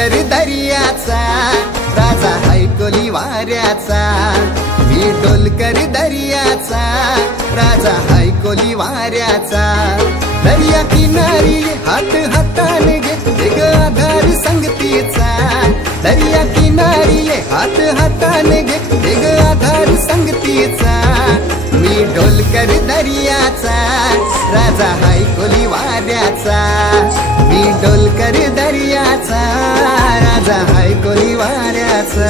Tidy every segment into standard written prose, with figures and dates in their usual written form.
ढोलकर दर्याचा, राजा हाय कोली वाऱ्याचा. मी ढोलकर दर्याचा, राजा हाय कोली वाऱ्याचा. दर्या किनारी हात हाताने घेते ग आधार संगतीचा. दर्या किनारी हात हाताने घेते ग आधार संगतीचा. मी ढोलकर दर्याचा, राजा हाय कोली वाऱ्याचा. मी ढोलकर दर्याचा, राजा हाय कोली वाऱ्याचा.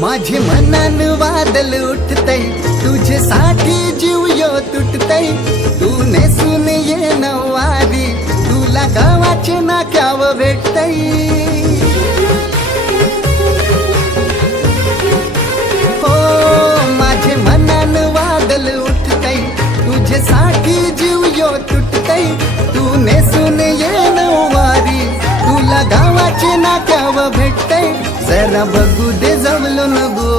माझे मनान वादल उठतय, तुझ्यासाठी जीव यो तुटतय. तू नेसून ये नवारी, तुला गावाचे नाक्याव भेटतय. हो माझे मनान वादल उठतय, तुझ्यासाठी जीव यो तुटतय. तू नेसून ये नवारी, तुला गावाचे नाक्याव भेटतय. जरा बघू दे जवलून गो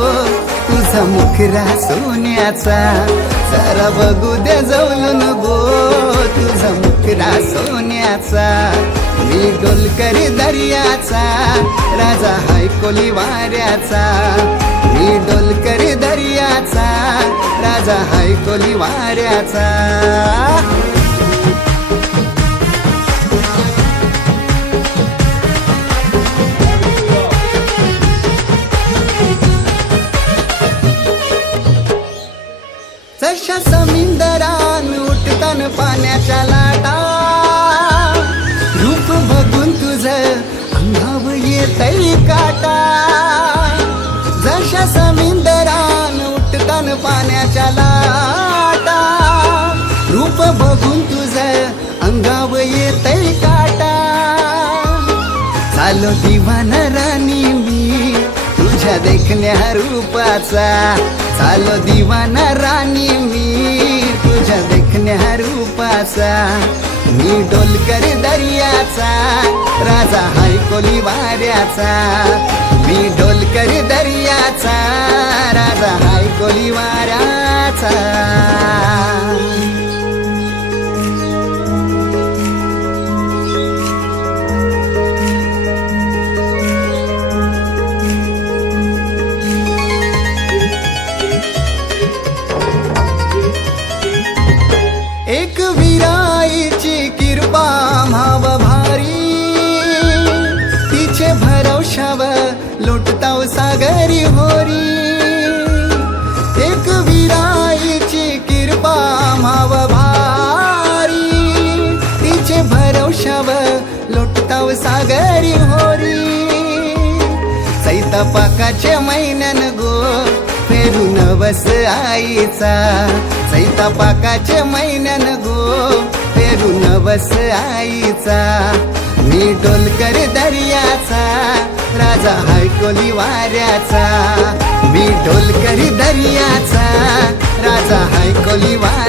तुझा मुखरा सोन्याचा. जरा बघू दे जवलून गो तुझा मुखरा सोन्याचा. मी ढोलकर दर्याचा, राजा हाय कोली वाऱ्याचा. मी ढोलकर दर्याचा, राजा हाय कोली वाऱ्याचा. जशा समुद्रान उठतान पाण्याच्या लाटा, रूप बघून तुझं अंगाव येतय काटा. जशा समुद्रान उठतान पाण्याच्या लाटा, रूप बघून तुझं अंगाव येतय काटा. चालो दिवाना राणी मी तुझ्या देखण्या रूपाचा. चालो दिवाना राणी मी तुझ्या देखण्या रूपाचा. मी ढोलकर दर्याचा, राजा हाय कोली वाऱ्याचा. मी ढोलकर दर्याचा, राजा हाय कोली वाऱ्याचा. एक विराईची कृपा भाव भारी, तिचे भरवशाव लोटताव सागरी होरी. एक विराईची कृपा भाव भारी, तिचे भरवशाव लोटताव सागरी होरी. सैतापाकाच्या महिन्यान गो फेरून बस आईचा. सैतापाकाच्या महिन्यान गो फेरून बस आईचा. मी ढोलकर दर्याचा, राजा हाय कोली वाऱ्याचा. मी ढोलकर दर्याचा, राजा हाय कोली वाऱ्याचा.